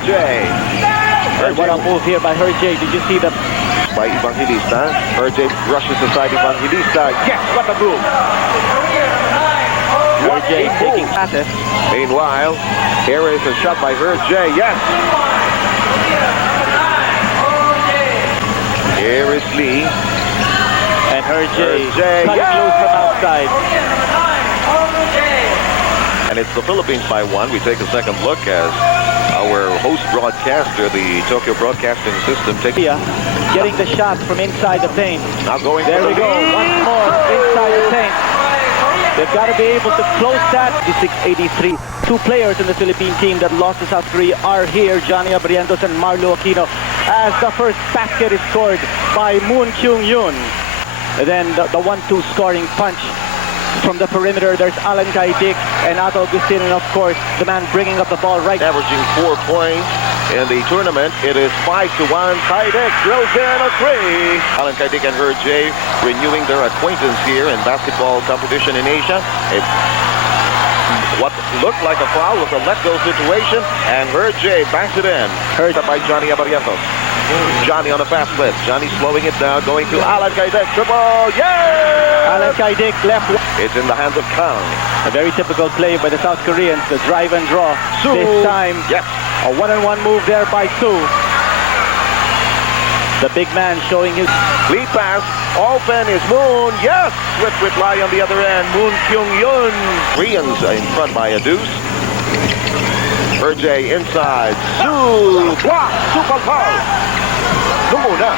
Herjay. What a move here by Herjay. Did you see the... By Evangelista. Herjay rushes aside Evangelista. Yes, what a move. Herjay taking passes. Meanwhile, here is a shot by Herjay. Yes. Here is Lee. And Herjay cutting yes! loose from outside. And it's the Philippines by 1. We take a second look as our host broadcaster, the Tokyo Broadcasting System, getting the shot from inside the paint. Now going there we go. Once more inside the paint. They've got to be able to close that. 86-83. Two players in the Philippine team that lost to South Korea are here, Johnny Abrientos and Marlo Aquino, as the first basket is scored by Moon Kyung-yoon. And then the 1-2 scoring punch from the perimeter. There's Alan Kaidik and Otto Agustin, and of course the man bringing up the ball right. Averaging 4 points in the tournament. It is 5-1. Kaidik drills in a 3. Alan Kaidik and Herjay renewing their acquaintance here in basketball competition in Asia. It's what looked like a foul was a let-go situation, and Herjay banks it in. Hurt by Johnny Abrientos. Johnny on a fast flip. Johnny slowing it down, going to Alan Kaidik. Triple, yeah! Alan Kaidik left. It's in the hands of Kang. A very typical play by the South Koreans, the drive and draw. Su. This time, yes. A one-on-one move there by Su. The big man showing his... Lead pass, open is Moon, yes! Swift reply on the other end, Moon Kyung-yoon. Koreans in front by a deuce. Herjay inside, Su, block, super foul. Lumuna.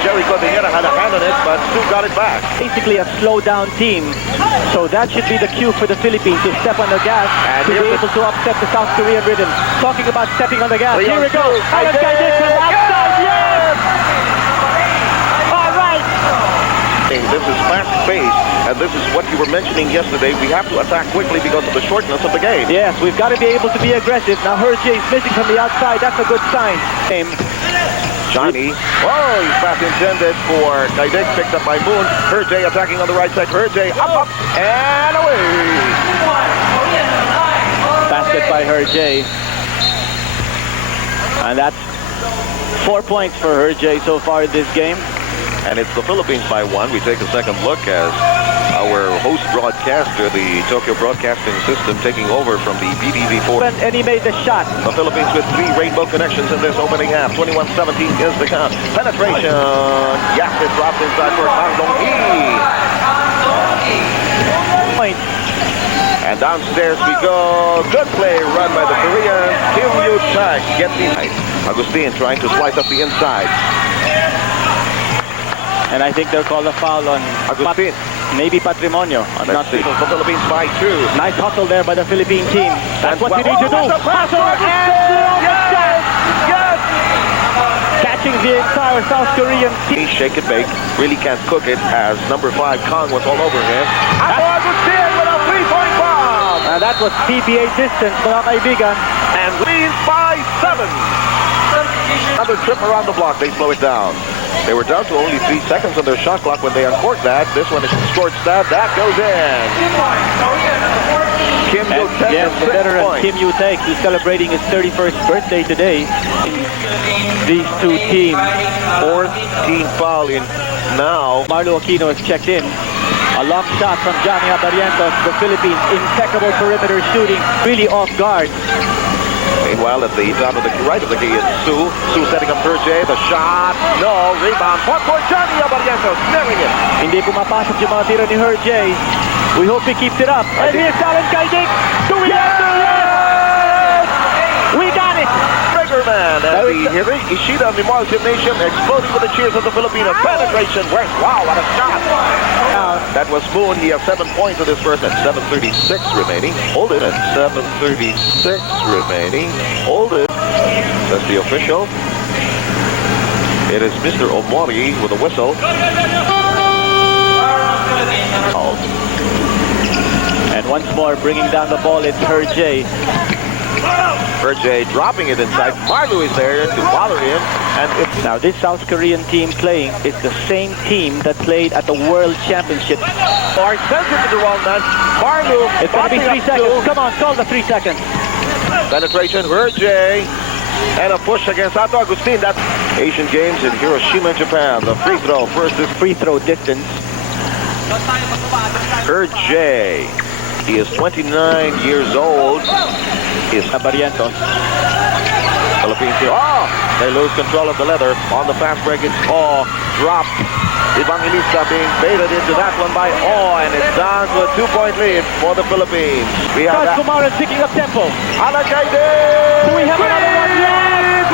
Jerry Cordillera had a hand on it, but Su got it back. Basically a slow-down team, so that should be the cue for the Philippines to step on the gas and to be able to upset the South Korean rhythm. Talking about stepping on the gas, here we go. Alan Kaidik from outside, yes! All right! This is fast-paced, and this is what you were mentioning yesterday. We have to attack quickly because of the shortness of the game. Yes, we've got to be able to be aggressive. Now Herjay is missing from the outside. That's a good sign. Johnny, oh, he's pass intended for Kaidik, picked up by Moon. Herjay attacking on the right side. Herjay up, and away. Basket by Herjay. And that's 4 points for Herjay so far in this game. And it's the Philippines by 1. We take a second look as our host broadcaster, the Tokyo Broadcasting System, taking over from the BTV4. And he made the shot. The Philippines with 3 rainbow connections in this opening half. 21-17 is the count. Penetration. Yes, it drops inside for Kang Dong-hee. Point. And downstairs we go. Good play run by the Koreans. Kim Yu-tak gets behind. Agustin trying to slice up the inside. And I think they'll call a foul on Agustin. Maybe Patrimonio. Let's see. The Philippines by 2. Nice hustle there by the Philippine team. That's what we need to do. Hustle and yes! Catching the entire South Korean team. Shake it, bake. Really can't cook it as number 5 Kang was all over him. Agustin with a 3-point bomb. And that was PBA distance, mga kaibigan. And leads by 7. Another trip around the block. They slow it down. They were down to only 3 seconds on their shot clock when they uncorked that. This one is a short stab. That goes in. Kim Yu-tak, yes, the veteran Kim Yu-tak, who's celebrating his 31st birthday today. These two teams. 4th team foul in now. Marlo Aquino has checked in. A long shot from Johnny Abrientos. The Philippines, impeccable perimeter shooting, really off guard. Meanwhile, at the top of the right of the key is Su. Su setting up Herjay. The shot. No. Rebound. Point for Johnny Abrientos. Snaring it. Hindi pumapasok yung mga tiro ni Herjay. We hope he keeps it up. And here's Alan Kaidik. Do we answer? Yes! We got it! Triggerman at the Ishida Memorial Gymnasium exploding with the cheers of the Filipino. Penetration. Wow, what a shot. That was Moon. He has 7 points in this first at 7:36 remaining. Hold it at 7:36 remaining. Hold it. That's the official. It is Mr. Omori with a whistle. And once more, bringing down the ball, it's Herjay. Herjay dropping it inside. Marlo is there to bother him. And now this South Korean team playing is the same team that played at the World Championship. Or sends it to the wrong man. Marlo. It's going to be 3 seconds. Come on, call the 3 seconds. Penetration. Herjay And a push against Sato Agustin. That's Asian Games in Hiroshima, Japan. The free throw first is Free throw distance. J. He is 29 years old. Is Barrientos. Philippines here. Oh! They lose control of the leather on the fast break. It's dropped. Evangelista being baited into that one by and it's down to a 2-point lead for the Philippines. We have that. Kumara picking up tempo. Alakaide! Do we have another one? Yes!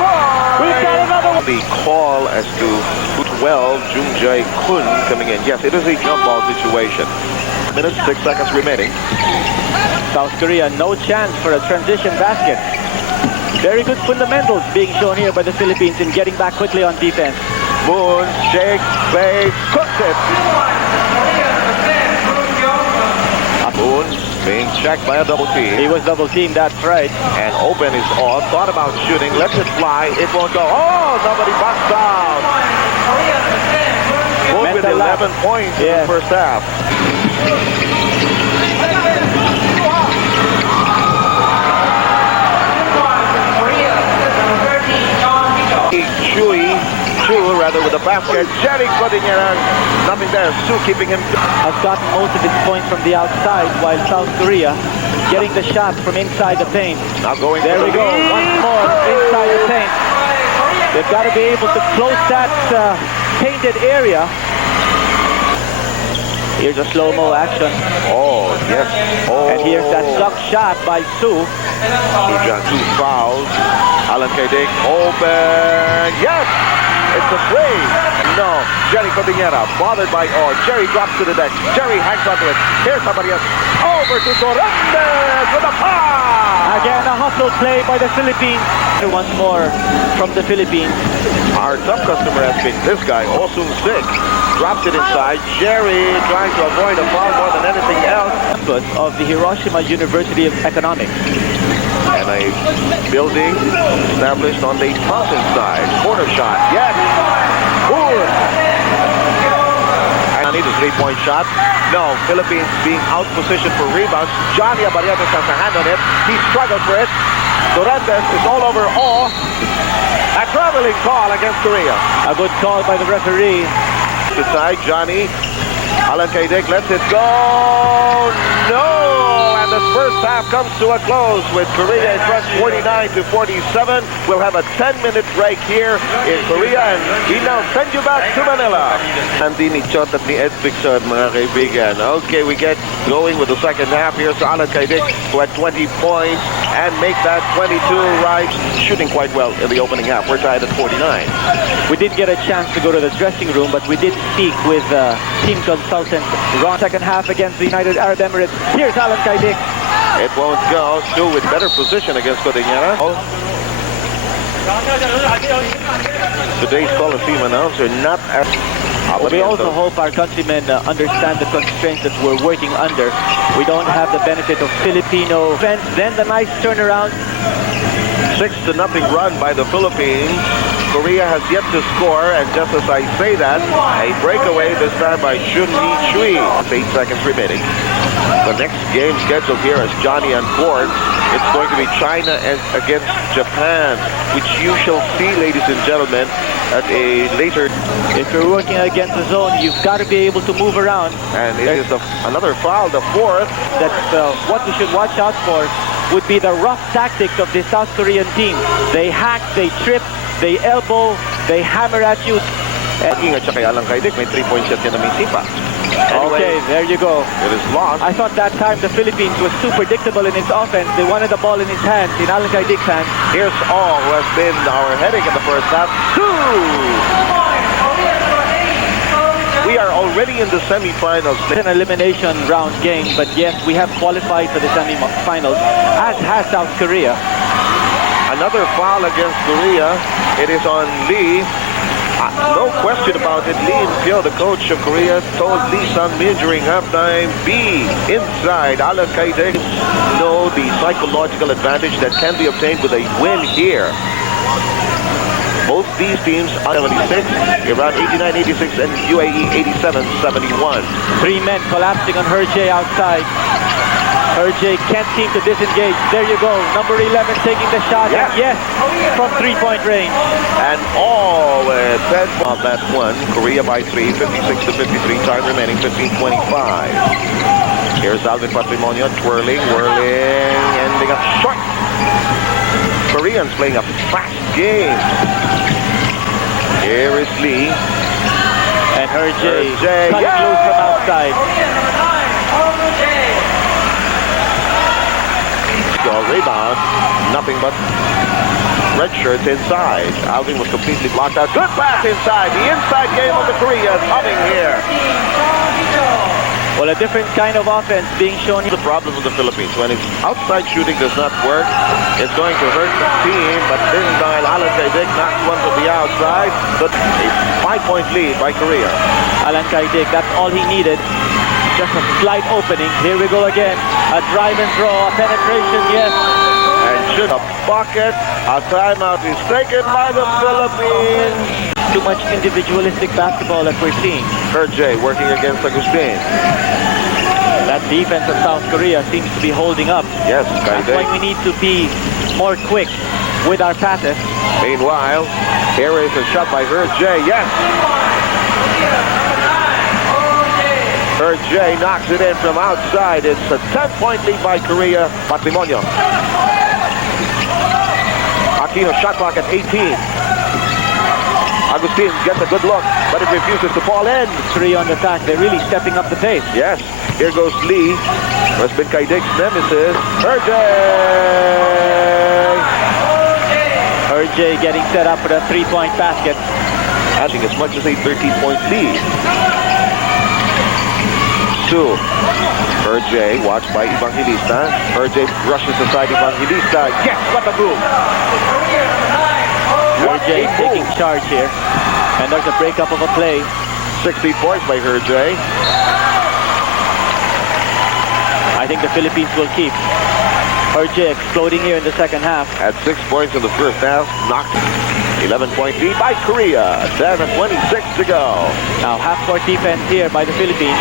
We've got another one. The call as to 12, Jung Jae Kun coming in. Yes, it is a jump ball situation. Minutes, 6 seconds remaining. South Korea, no chance for a transition basket. Very good fundamentals being shown here by the Philippines in getting back quickly on defense. Moon, shake, base, cooks it. Moon being checked by a double team. He was double teamed, that's right. And open is off. Thought about shooting, lets it fly. It won't go. Oh, somebody busts out. Moon with 11 points in the first half. Rather with a basket. Jerry putting it on. Nothing there. Su keeping him. Has gotten most of his points from the outside, while South Korea getting the shots from inside the paint. Now going there we go. Once more inside the paint. They've got to be able to close that painted area. Here's a slow-mo action. Oh, yes. Oh. And here's that duck shot by Su. He got 2 fouls. Alan Kaidik open. Yes! It's a three. No. Jerry Cordillera bothered by Jerry drops to the deck. Jerry hangs onto it. Here's somebody else. Over to Torres with a pass. Again, a hustle play by the Philippines. Once more from the Philippines. Our top customer has been this guy, Osung Sik. Drops it inside. Jerry trying to avoid a foul more than anything else. Of the Hiroshima University of Economics. And a building established on the mountainside. Corner shot. Yes. Good. And I need a 3-point shot. No. Philippines being out positioned for rebounds. Johnny Abariates has a hand on it. He struggled for it. Durantes is all over a traveling call against Korea. A good call by the referee. Inside Johnny. Alan Kaidik lets it go. No. And the first half comes to a close with Korea in front 49-47. We'll have a 10-minute break here in Korea and we now send you back to Manila. Hindi ni Chot at ni Ed Pixon, mga kaibigan. Okay, we get going with the second half here. So Alan Kaidik who had 20 points and make that 22 right. Shooting quite well in the opening half. We're tied at 49. We did get a chance to go to the dressing room, but we did speak with team consultant Ron. Second half against the United Arab Emirates. Here's Alan Kaidik. It won't go. Still with better position against Cordillera. Today's Coliseum announcer not as... We also hope our countrymen understand the constraints that we're working under. We don't have the benefit of Filipino fans. Then the nice turnaround. 6-0 run by the Philippines. Korea has yet to score, and just as I say that, a breakaway this time by Shun Hee Chui. 8 seconds remaining. The next game scheduled here is Johnny on court. It's going to be China against Japan, which you shall see, ladies and gentlemen, at a later... If you're working against the zone, you've got to be able to move around. And it is another foul, the fourth. That's what we should watch out for would be the rough tactics of the South Korean team. They hack, they trip, they elbow, they hammer at you. Ingat siya kay Alan Kaidik, may 3-point shot niya na may sipa. Anyway, okay, there you go. It is lost. I thought that time the Philippines was too predictable in its offense. They wanted the ball in his hands, in Alan Kaidik's hands. Here's All, who has been our headache in the first half. We are already in the semifinals. It's an elimination round game, but yes, we have qualified for the semifinals, as has South Korea. Another foul against Korea. It is on Lee. No question about it. Lee In-pyo, the coach of Korea, told Lee Sang-min during halftime, be inside. Alan Kaidik know the psychological advantage that can be obtained with a win here. Both these teams are 76, Iran 89-86, and UAE 87-71. 3 men collapsing on Herjay outside. RJ can't seem to disengage. There you go. Number 11 taking the shot. Yes. And yes, from 3-point range. And all 10 on that one. Korea by 3, 56 to 53. Time remaining 15:25. Here's Alvin Patrimonio twirling, whirling, ending up short. Koreans playing a fast game. Here is Lee. And RJ cutting yeah! loose from outside. Goal rebound. Nothing but red shirts inside. Alvin was completely blocked out. Good pass inside. The inside game of the Koreas coming here. Well, a different kind of offense being shown here. The problem with the Philippines, when its outside shooting does not work, it's going to hurt the team. But this time, Alan Kaidik knocks one to the outside. But a 5-point lead by Korea. Alan Kaidik, that's all he needed. Just a slight opening. Here we go again. A drive and draw, a penetration, yes. And should a bucket. A timeout is taken by the Philippines. Too much individualistic basketball that we're seeing. RJ working against Agustin. That defense of South Korea seems to be holding up. Yes, That's why we need to be more quick with our passes. Meanwhile, here is a shot by RJ. Yes. RJ knocks it in from outside. It's a 10-point lead by Korea. Patrimonio. Aquino shot clock at 18. Agustin gets a good look, but it refuses to fall in. 3 on the attack. They're really stepping up the pace. Yes. Here goes Lee. Has been Kaidik's nemesis. RJ getting set up for a 3-point basket. Having as much as a 13-point lead. Two. RJ watched by Evangelista. RJ rushes aside Evangelista. Yes, what a move. RJ taking charge here. And there's a breakup of a play. 60 points by RJ. I think the Philippines will keep. RJ exploding here in the second half. At 6 points in the first half, knocked 11-point lead by Korea. 7:26 to go. Now half-court defense here by the Philippines.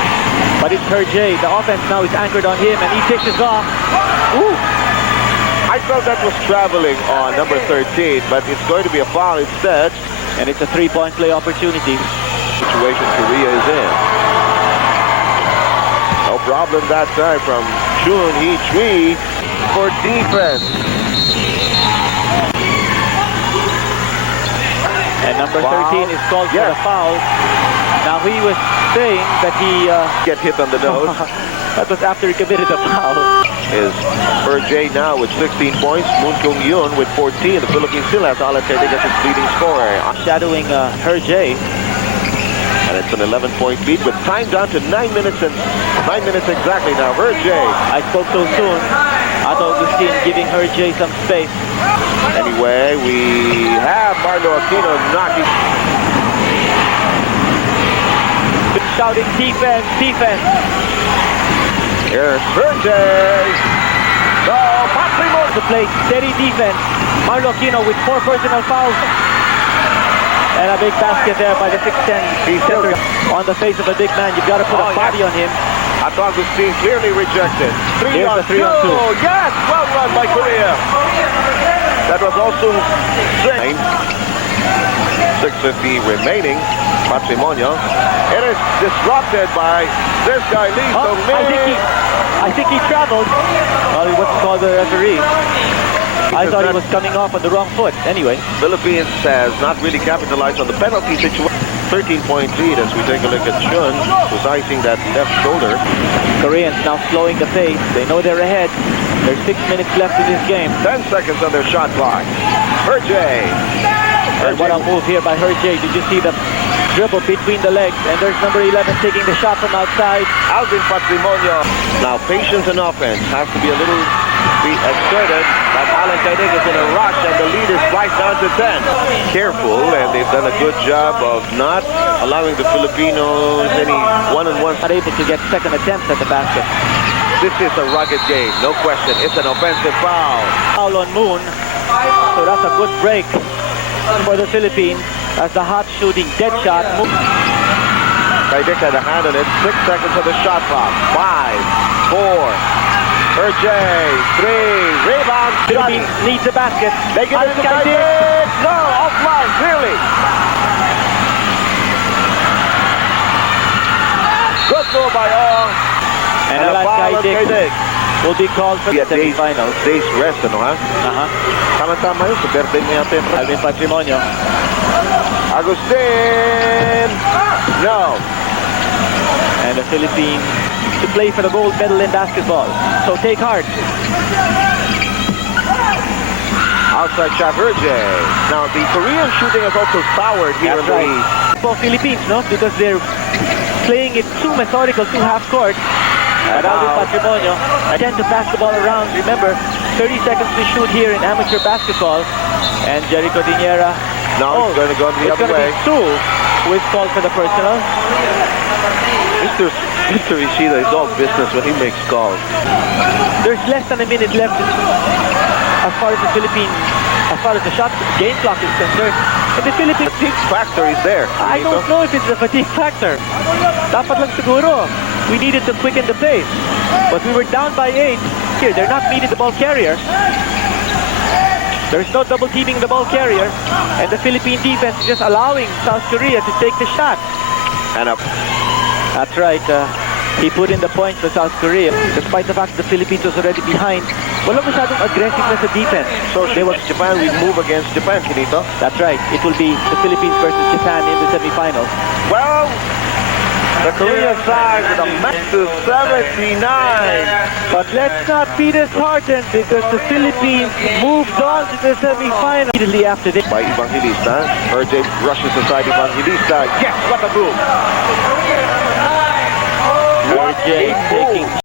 But it's RJ. The offense now is anchored on him and he dishes off. Ooh. I thought that was traveling on number 13, but it's going to be a foul instead. And it's a 3-point play opportunity. Situation Korea is in. No problem that time from Chun Hee-Chui for defense. And number 13 is called for the foul. Now he was saying that he get hit on the nose. That was after he committed a foul. Is RJ now with 16 points, Moon Kyung-Yoon with 14. The Philippines still has Alan Kaidik as its leading scorer. Shadowing RJ. And it's an 11-point lead with time down to 9 minutes exactly now. RJ. I spoke so soon. Ato Agustin giving RJ some space. Anyway, we have Marlo Aquino knocking. Shouting defense, defense. Here's RJ. So, Patrimonio to play steady defense. Marlo Aquino with 4 personal fouls. And a big basket there by the 6'10". He's center. On the face of a big man, you've got to put a body on him. Ato Agustin clearly rejected. 3 on 2. Yes, well run by Korea. That was also 6:50 remaining. Patrimonio. It is disrupted by this guy, Lee. I think he traveled. Well, he wasn't called the referee. I thought he was coming off on the wrong foot. Anyway. Philippines has not really capitalized on the penalty situation. 13-point lead as we take a look at Chun, who's icing that left shoulder. Koreans now slowing the pace. They know they're ahead. There's 6 minutes left in this game. 10 seconds on their shot clock. RJ. And what a move here by RJ. Did you see the dribble between the legs? And there's number 11 taking the shot from outside. Alvin Patrimonio. Now patience and offense has to be a little exerted. But Alan Kaidik is in a rush and the lead is right down to 10. Careful, and they've done a good job of not allowing the Filipinos any one-on-one. Not able to get second attempts at the basket. This is a rugged game, no question. It's an offensive foul. Foul on Moon. So that's a good break for the Philippines as the hot shooting dead shot. Kaidik had a hand on it. 6 seconds of the shot clock. 5, 4, Jay, 3, rebound. Philippines needs a basket. They get it to Kaidik. No, offline, clearly. Good move by Ong. And a Alan foul on Kaidik Kaidik. will be called for the semifinals. Days rest, ano ha? Tama-tama yun, sa birthday mo yata yun. Alvin Patrimonio. Agustin! No. And the Philippines to play for the gold medal in basketball. So take heart. Outside shot, Jay. Now, the Korean shooting has also soured here in the East. For Philippines, no? Because they're playing it too methodical, too half-court. But Alvin Patrimonio tend to pass the ball around. Remember, 30 seconds to shoot here in amateur basketball. And Jericho Diniera. No, he's going to go the other way. It's going to be Sue who is called for the personal. Mr. Ishida is all business when he makes calls. There's less than a minute left as far as the Philippines, as far as the shot game clock is concerned. And the Philippines Fatigue factor is there. I don't know if it's a fatigue factor. Dapat lang siguro. We needed to quicken the pace. But we were down by 8. Here, they're not meeting the ball carrier. There's no double teaming the ball carrier. And the Philippine defense is just allowing South Korea to take the shot. And up. That's right. He put in the points for South Korea. Despite the fact the Philippines was already behind, walang masyadong aggressiveness sa defense. So they was Japan, we move against Japan, Kinito. That's right. It will be the Philippines versus Japan in the semifinals. Well, the Korean side with a massive 79. But let's not be disheartened because the Philippines moved on to the semifinals immediately after this. By Evangelista. Jay rushes aside Evangelista. Yes, what a move. RJ taking